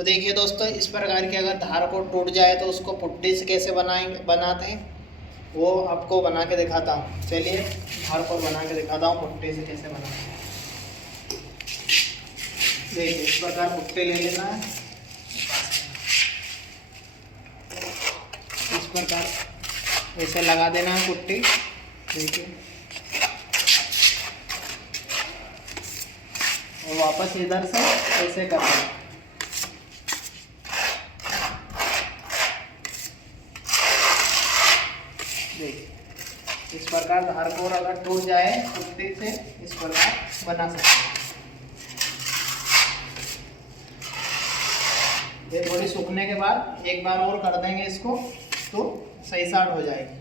तो देखिए दोस्तों, इस प्रकार की अगर धार को टूट जाए तो उसको पुट्टी से कैसे बनाते हैं वो आपको बना के दिखाता हूँ। चलिए धार को बना के दिखाता हूँ पुट्टी से कैसे बनाते हैं। देखिए इस प्रकार पुट्टी ले लेना है, इस प्रकार ऐसे लगा देना है पुट्टी। देखिए और वापस इधर से ऐसे कर देना। देखिए इस प्रकार धार को अगर टूट जाए पुट्टी से इस प्रकार बना सकते हैं। ये थोड़ी सूखने के बाद एक बार और कर देंगे इसको तो सही साट हो जाएगी।